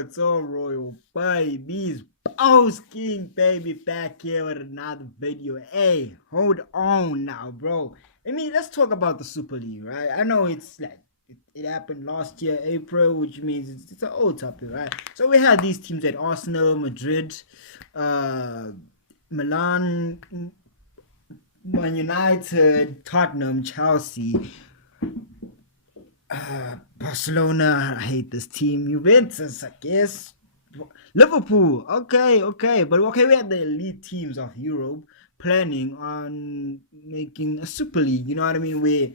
What's all royal babies? Boss King baby back here with another video. Hey, hold on now, bro. Let's talk about the Super League, right? I know it's like it happened last year, April, which means it's an old topic, right? So we had these teams at Arsenal, Madrid, Milan, Man United, Tottenham, Chelsea, Barcelona. I hate this team. Juventus, I guess. Liverpool. Okay. But okay, we had the elite teams of Europe planning on making a Super League. You know what I mean? Where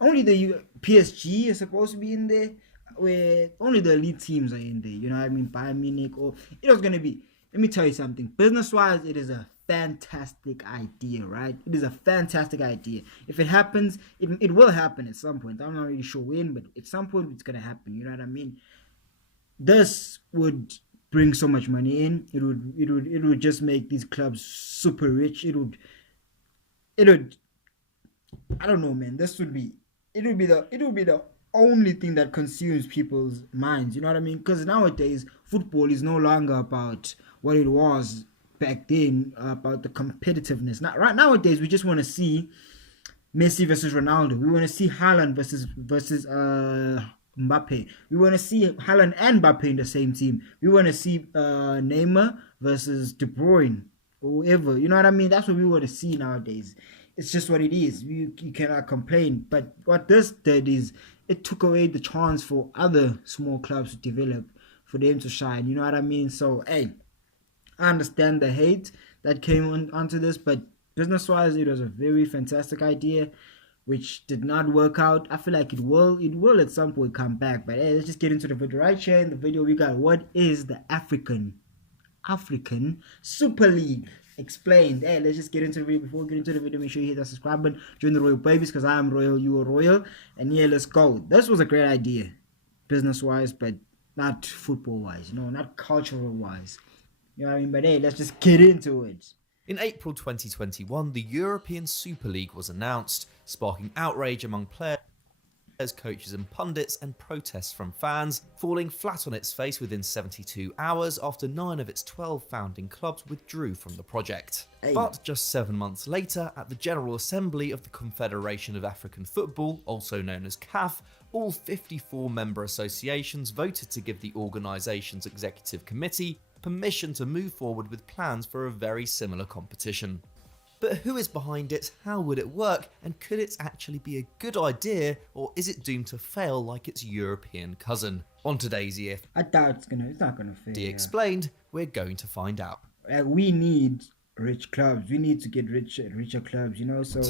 only the PSG is supposed to be in there. Where only the elite teams are in there. You know what I mean? Bayern Munich. Or it was gonna be. Let me tell you something. Business-wise, it is a fantastic idea, right? It is a fantastic idea. If it happens, it will happen at some point. I'm not really sure when, but at some point it's gonna happen. You know what I mean? This would bring so much money in. It would just make these clubs super rich. It would I don't know, man. It would be the only thing that consumes people's minds. You know what I mean? Because nowadays football is no longer about what it was back then, about the competitiveness. Now, right nowadays, we just want to see Messi versus Ronaldo. We want to see Haaland versus Mbappe. We want to see Haaland and Mbappe in the same team. We want to see Neymar versus De Bruyne or whoever. You know what I mean? That's what we want to see nowadays. It's just what it is. You cannot complain. But what this did is it took away the chance for other small clubs to develop, for them to shine. You know what I mean? So, hey, I understand the hate that came onto this, but business-wise, it was a very fantastic idea, which did not work out. I feel like it will at some point come back. But hey, let's just get into the video. Right here in the video, we got what is the African Super League explained. Hey, let's just get into the video. Before we get into the video, make sure you hit that subscribe button, join the Royal Babies, because I am royal, you are royal. And yeah, let's go. This was a great idea, business-wise, but not football-wise, not cultural-wise. You know what I mean? But hey, let's just get into it. In April 2021, the European Super League was announced, sparking outrage among players, coaches and pundits, and protests from fans, falling flat on its face within 72 hours after 9 of its 12 founding clubs withdrew from the project. Hey. But just 7 months later, at the General Assembly of the Confederation of African Football, also known as CAF, all 54 member associations voted to give the organisation's executive committee permission to move forward with plans for a very similar competition. But who is behind it, how would it work, and could it actually be a good idea, or is it doomed to fail like its European cousin? On today's EFD I doubt it's not gonna fail. Explained, we're going to find out. We need rich clubs. We need to get richer clubs. So.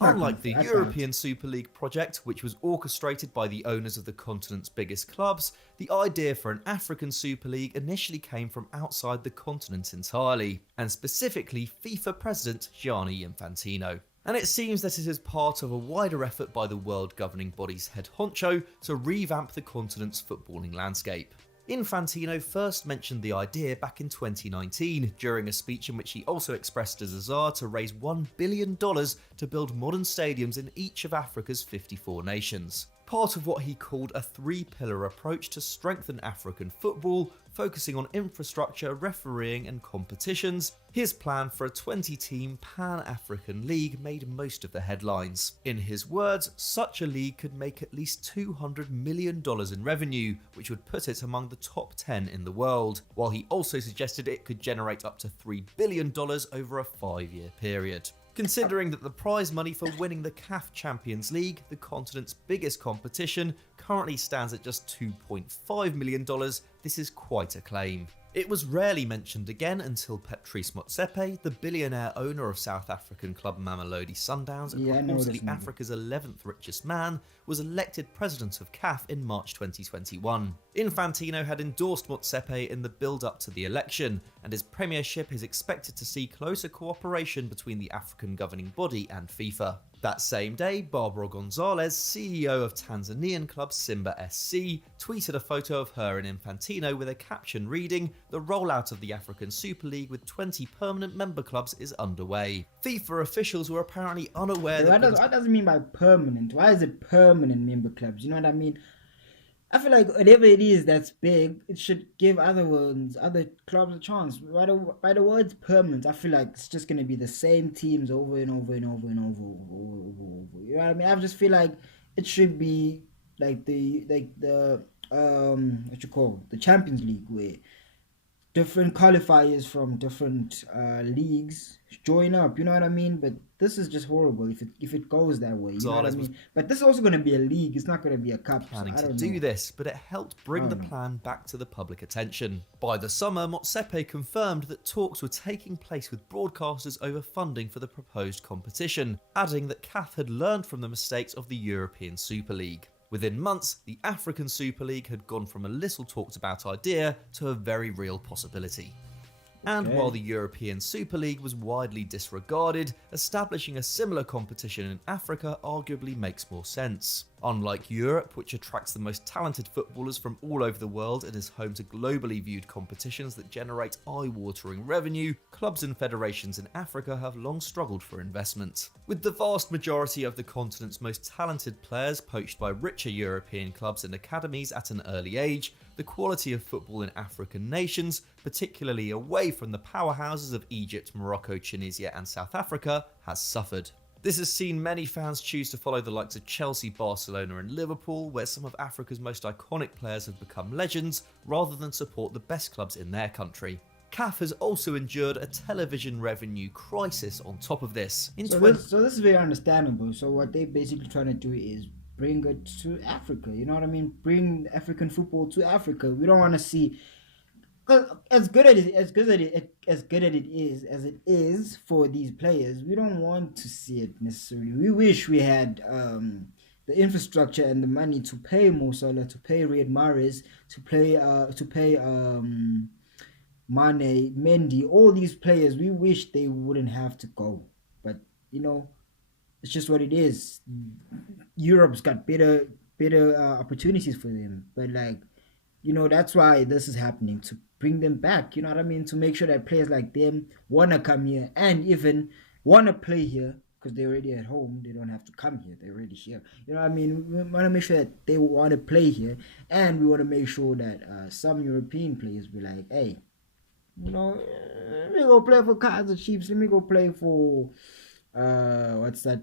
Unlike the European Super League project, which was orchestrated by the owners of the continent's biggest clubs, the idea for an African Super League initially came from outside the continent entirely, and specifically FIFA President Gianni Infantino. And it seems that it is part of a wider effort by the world governing body's head honcho to revamp the continent's footballing landscape. Infantino first mentioned the idea back in 2019 during a speech in which he also expressed a desire to raise $1 billion to build modern stadiums in each of Africa's 54 nations. Part of what he called a 3-pillar approach to strengthen African football, focusing on infrastructure, refereeing and competitions. His plan for a 20-team Pan-African league made most of the headlines. In his words, such a league could make at least $200 million in revenue, which would put it among the top 10 in the world, while he also suggested it could generate up to $3 billion over a 5-year period. Considering that the prize money for winning the CAF Champions League, the continent's biggest competition, currently stands at just $2.5 million, this is quite a claim. It was rarely mentioned again until Patrice Motsepe, the billionaire owner of South African club Mamelodi Sundowns and reportedly Africa's 11th richest man, was elected president of CAF in March 2021. Infantino had endorsed Motsepe in the build-up to the election, and his premiership is expected to see closer cooperation between the African governing body and FIFA. That same day, Barbara Gonzalez, CEO of Tanzanian club Simba SC, tweeted a photo of her and Infantino with a caption reading, "The rollout of the African Super League with 20 permanent member clubs is underway." FIFA officials were apparently unaware that... What does it mean by permanent? Why is it permanent member clubs? You know what I mean? I feel like whatever it is that's big, it should give other ones, other clubs a chance. By the words permanent, I feel like it's just gonna be the same teams over and over and over and over. You know what I mean? I just feel like it should be like the what you call the Champions League, where different qualifiers from different leagues join up. You know what I mean? But this is just horrible if it goes that way. You know what I Gonzalez was mean? But this is also going to be a league. It's not going to be a cup. So planning I to don't do know. this, but it helped bring the plan back to the public attention. By the summer, Motsepe confirmed that talks were taking place with broadcasters over funding for the proposed competition, adding that CAF had learned from the mistakes of the European Super League. Within months, the African Super League had gone from a little talked about idea to a very real possibility. And while the European Super League was widely disregarded, establishing a similar competition in Africa arguably makes more sense. Unlike Europe, which attracts the most talented footballers from all over the world and is home to globally viewed competitions that generate eye-watering revenue, clubs and federations in Africa have long struggled for investment. With the vast majority of the continent's most talented players poached by richer European clubs and academies at an early age, the quality of football in African nations, particularly away from the powerhouses of Egypt, Morocco, Tunisia and South Africa, has suffered. This has seen many fans choose to follow the likes of Chelsea, Barcelona and Liverpool, where some of Africa's most iconic players have become legends, rather than support the best clubs in their country. CAF has also endured a television revenue crisis on top of this. So this is very understandable. So what they basically trying to do is bring it to Africa. You know what I mean? Bring African football to Africa. We don't want to see, because as good at it is for these players, we don't want to see it necessarily. We wish we had the infrastructure and the money to pay Mo Salah, to pay Riyad Mahrez, to pay Mane, Mendy, all these players. We wish they wouldn't have to go, but you know, it's just what it is. Europe's got better opportunities for them, but like, you know, that's why this is happening, to bring them back. You know what I mean? To make sure that players like them wanna come here and even wanna play here, because they're already at home. They don't have to come here. They're already here. You know what I mean? We want to make sure that they want to play here, and we want to make sure that some European players be like, hey, you know, let me go play for Kaizer Chiefs. Let me go play for what's that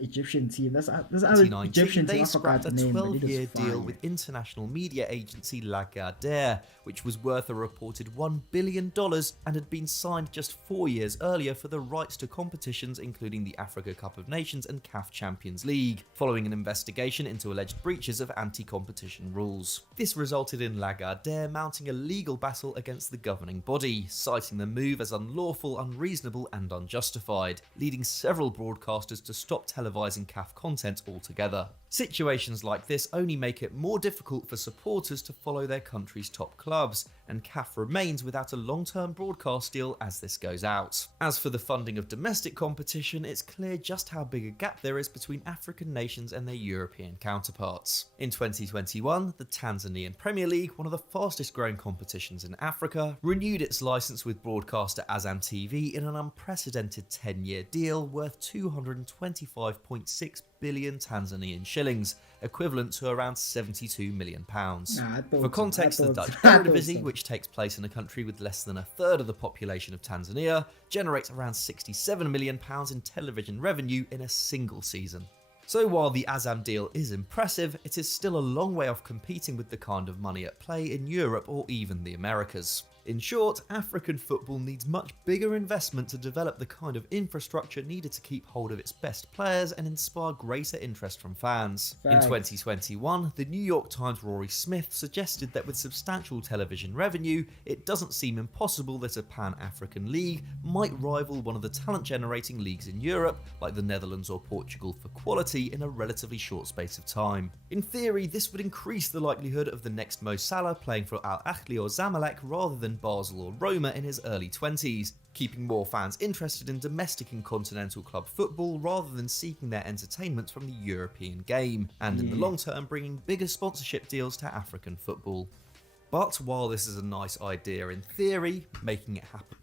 Egyptian team. That's other 2019, Egyptian team. they I forgot scrapped a the name, but it was 12-year deal fire. with international media agency Lagardère, which was worth a reported $1 billion and had been signed just 4 years earlier for the rights to competitions including the Africa Cup of Nations and CAF Champions League, following an investigation into alleged breaches of anti-competition rules. This resulted in Lagardère mounting a legal battle against the governing body, citing the move as unlawful, unreasonable and unjustified, leading several broadcasters to stop televising CAF content altogether. Situations like this only make it more difficult for supporters to follow their country's top clubs, and CAF remains without a long-term broadcast deal as this goes out. As for the funding of domestic competition, it's clear just how big a gap there is between African nations and their European counterparts. In 2021, the Tanzanian Premier League, one of the fastest growing competitions in Africa, renewed its license with broadcaster Azam TV in an unprecedented 10-year deal worth 225.6 billion Tanzanian shillings, equivalent to around £72 million. For context, the Dutch Eredivisie, which takes place in a country with less than a third of the population of Tanzania, generates around £67 million in television revenue in a single season. So while the Azam deal is impressive, it is still a long way off competing with the kind of money at play in Europe or even the Americas. In short, African football needs much bigger investment to develop the kind of infrastructure needed to keep hold of its best players and inspire greater interest from fans. In 2021, the New York Times' Rory Smith suggested that with substantial television revenue, it doesn't seem impossible that a Pan-African league might rival one of the talent-generating leagues in Europe, like the Netherlands or Portugal, for quality in a relatively short space of time. In theory, this would increase the likelihood of the next Mo Salah playing for Al Ahly or Zamalek rather than Basel or Roma in his early 20s, keeping more fans interested in domestic and continental club football rather than seeking their entertainment from the European game, and in the long term bringing bigger sponsorship deals to African football. But while this is a nice idea in theory, making it happen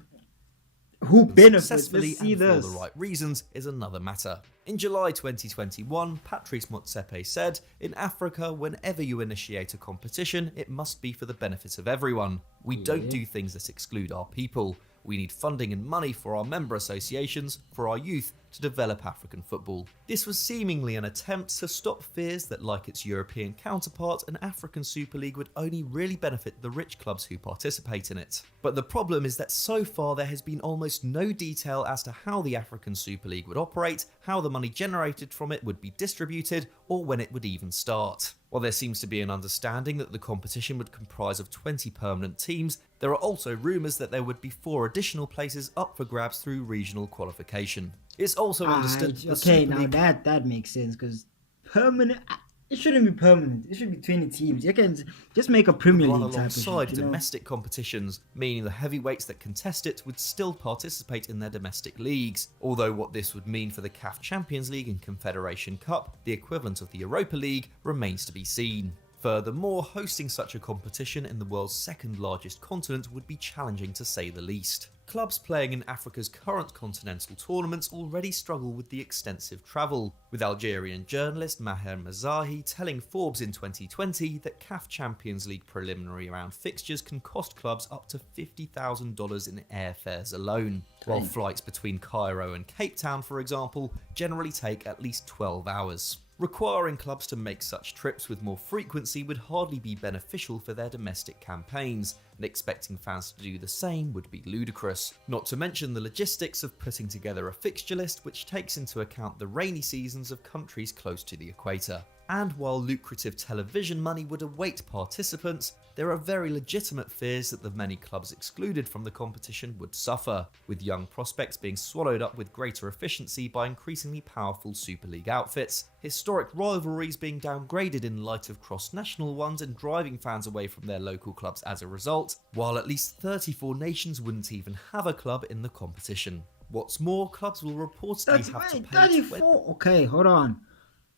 who benefits successfully Let's see and for this. the right reasons is another matter. In July 2021, Patrice Motsepe said, "In Africa, whenever you initiate a competition, it must be for the benefit of everyone. We don't do things that exclude our people. We need funding and money for our member associations, for our youth, to develop African football." This was seemingly an attempt to stop fears that, like its European counterpart, an African Super League would only really benefit the rich clubs who participate in it. But the problem is that so far there has been almost no detail as to how the African Super League would operate, how the money generated from it would be distributed, or when it would even start. While there seems to be an understanding that the competition would comprise of 20 permanent teams, there are also rumours that there would be 4 additional places up for grabs through regional qualification. It's also understood that okay, now that makes sense, because permanent, it shouldn't be permanent. It should be 20 teams. You can just make a Premier League type of shit, alongside domestic competitions, meaning the heavyweights that contest it would still participate in their domestic leagues. Although what this would mean for the CAF Champions League and Confederation Cup, the equivalent of the Europa League, remains to be seen. Furthermore, hosting such a competition in the world's second largest continent would be challenging to say the least. Clubs playing in Africa's current continental tournaments already struggle with the extensive travel, with Algerian journalist Maher Mazahi telling Forbes in 2020 that CAF Champions League preliminary round fixtures can cost clubs up to $50,000 in airfares alone, while flights between Cairo and Cape Town, for example, generally take at least 12 hours. Requiring clubs to make such trips with more frequency would hardly be beneficial for their domestic campaigns, and expecting fans to do the same would be ludicrous. Not to mention the logistics of putting together a fixture list which takes into account the rainy seasons of countries close to the equator. And while lucrative television money would await participants, there are very legitimate fears that the many clubs excluded from the competition would suffer, with young prospects being swallowed up with greater efficiency by increasingly powerful Super League outfits, historic rivalries being downgraded in light of cross-national ones and driving fans away from their local clubs as a result, while at least 34 nations wouldn't even have a club in the competition. What's more, clubs will reportedly have to pay 34. Okay, hold on.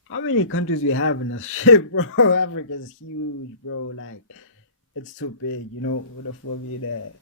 How many countries we have in this shit, bro? Africa's huge, bro. Like, it's too big, you know? What the fuck is that?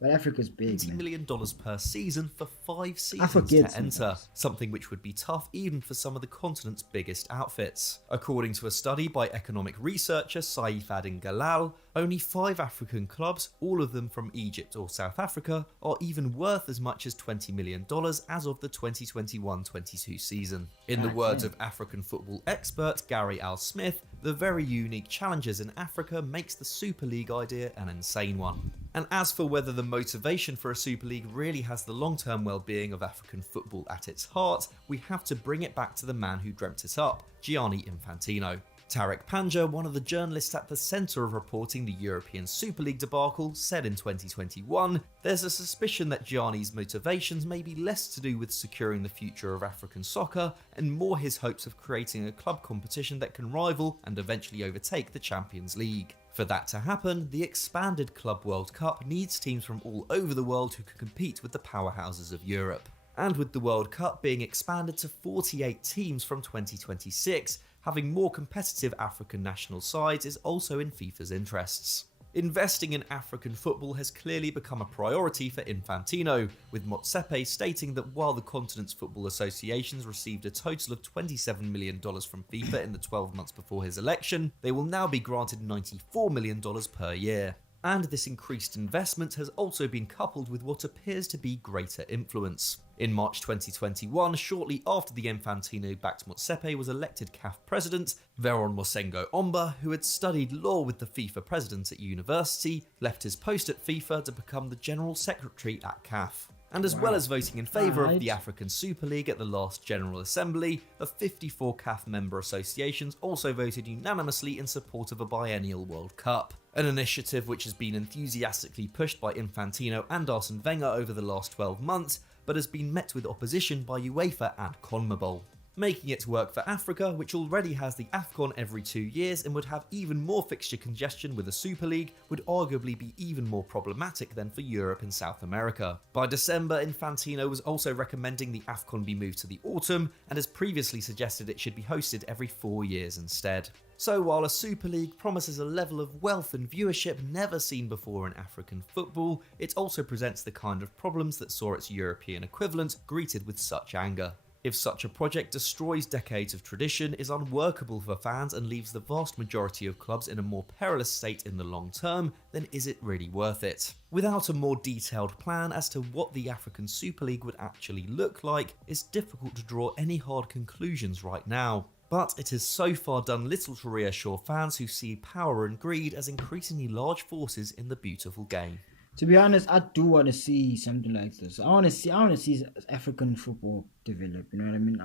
But Africa's big, $20 million per season for 5 seasons to enter, something which would be tough even for some of the continent's biggest outfits. According to a study by economic researcher Saif Adin Galal, only 5 African clubs, all of them from Egypt or South Africa, are even worth as much as $20 million as of the 2021-22 season. In the words of African football expert Gary Al Smith, the very unique challenges in Africa makes the Super League idea an insane one. And as for whether the motivation for a Super League really has the long-term well-being of African football at its heart, we have to bring it back to the man who dreamt it up, Gianni Infantino. Tarek Panja, one of the journalists at the centre of reporting the European Super League debacle, said in 2021, "There's a suspicion that Gianni's motivations may be less to do with securing the future of African soccer and more his hopes of creating a club competition that can rival and eventually overtake the Champions League. For that to happen, the expanded Club World Cup needs teams from all over the world who can compete with the powerhouses of Europe. And with the World Cup being expanded to 48 teams from 2026, having more competitive African national sides is also in FIFA's interests." Investing in African football has clearly become a priority for Infantino, with Motsepe stating that while the continent's football associations received a total of $27 million from FIFA in the 12 months before his election, they will now be granted $94 million per year. And this increased investment has also been coupled with what appears to be greater influence. In March 2021, shortly after the Infantino-backed Motsepe was elected CAF president, Veron Mosengo Omba, who had studied law with the FIFA president at university, left his post at FIFA to become the general secretary at CAF. And as well as voting in favour of the African Super League at the last General Assembly, the 54 CAF member associations also voted unanimously in support of a biennial World Cup, an initiative which has been enthusiastically pushed by Infantino and Arsene Wenger over the last 12 months, but has been met with opposition by UEFA and CONMEBOL. Making it work for Africa, which already has the AFCON every 2 years and would have even more fixture congestion with a Super League, would arguably be even more problematic than for Europe and South America. By December, Infantino was also recommending the AFCON be moved to the autumn, and has previously suggested it should be hosted every 4 years instead. So while a Super League promises a level of wealth and viewership never seen before in African football, it also presents the kind of problems that saw its European equivalent greeted with such anger. If such a project destroys decades of tradition, is unworkable for fans and leaves the vast majority of clubs in a more perilous state in the long term, then is it really worth it? Without a more detailed plan as to what the African Super League would actually look like, it's difficult to draw any hard conclusions right now. But it has so far done little to reassure fans who see power and greed as increasingly large forces in the beautiful game. To be honest, I do want to see something like this. I want to see African football develop. You know what I mean?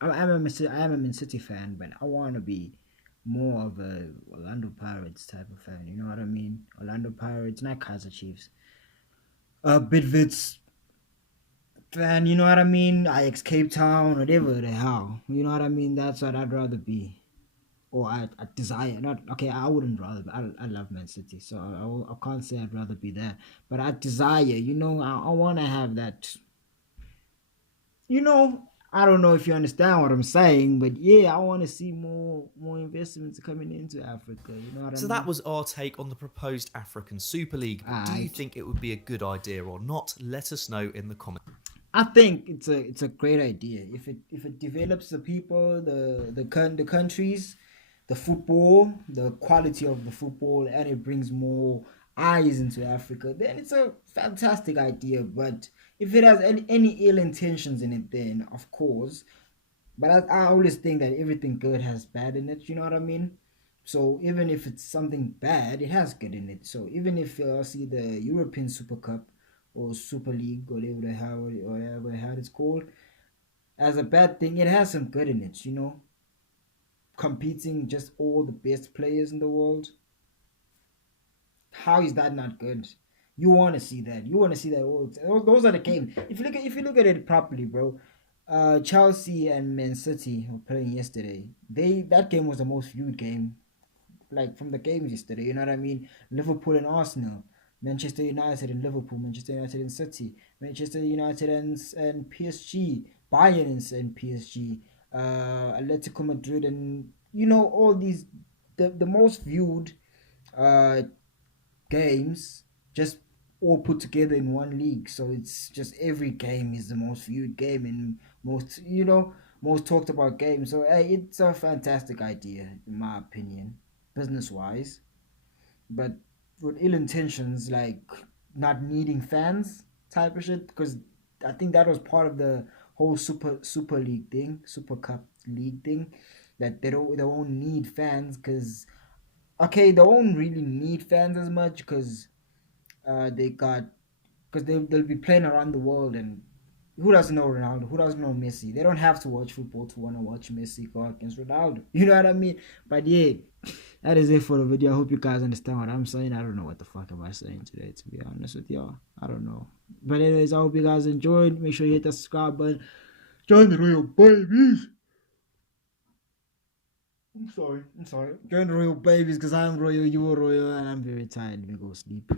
I am a Man City fan, but I want to be more of a Orlando Pirates type of fan. You know what I mean? Orlando Pirates, not Kaiser Chiefs. Bidvits fan. You know what I mean? Ajax Cape Town, whatever the hell. You know what I mean? That's what I'd rather be. Or I desire, not okay. I wouldn't rather. I love Man City, so I can't say I'd rather be there. But I desire, you know, I want to have that. You know, I don't know if you understand what I'm saying, but yeah, I want to see more investments coming into Africa. You know what I mean? So that was our take on the proposed African Super League. Do you think it would be a good idea or not? Let us know in the comments. I think it's a great idea if it develops the people, the countries, the football, the quality of the football, and it brings more eyes into Africa, then it's a fantastic idea. But if it has any ill intentions in it, then of course. But I always think that everything good has bad in it. You know what I mean? So even if it's something bad, it has good in it. So even if I see the European Super Cup or Super League, whatever the hell it's called, as a bad thing, it has some good in it. You know, competing just all the best players in the world. How is that not good? You want to see that. You want to see that. Those are the games. If you look at it properly, bro. Chelsea and Man City were playing yesterday. That game was the most viewed game, like from the games yesterday. You know what I mean? Liverpool and Arsenal, Manchester United and Liverpool, Manchester United and City, Manchester United and PSG, Bayern and PSG, Atletico Madrid, and you know all these the most viewed games just all put together in one league. So it's just every game is the most viewed game and most talked about game. So hey, it's a fantastic idea in my opinion, business wise, but with ill intentions, like not needing fans type of shit. Because I think that was part of the whole super league thing, Super Cup league thing, that they won't need fans. Because okay, they won't really need fans as much because they'll be playing around the world, and who doesn't know Ronaldo? Who doesn't know Messi? They don't have to watch football to want to watch Messi go against Ronaldo. You know what I mean? But yeah, that is it for the video. I hope you guys understand what I'm saying. I don't know what the fuck am I saying today, to be honest with y'all. I don't know. But anyways, I hope you guys enjoyed. Make sure you hit the subscribe button. Join the Royal Babies. I'm sorry. Join the Royal Babies because I'm royal, you are royal, and I'm very tired. Let me go sleep.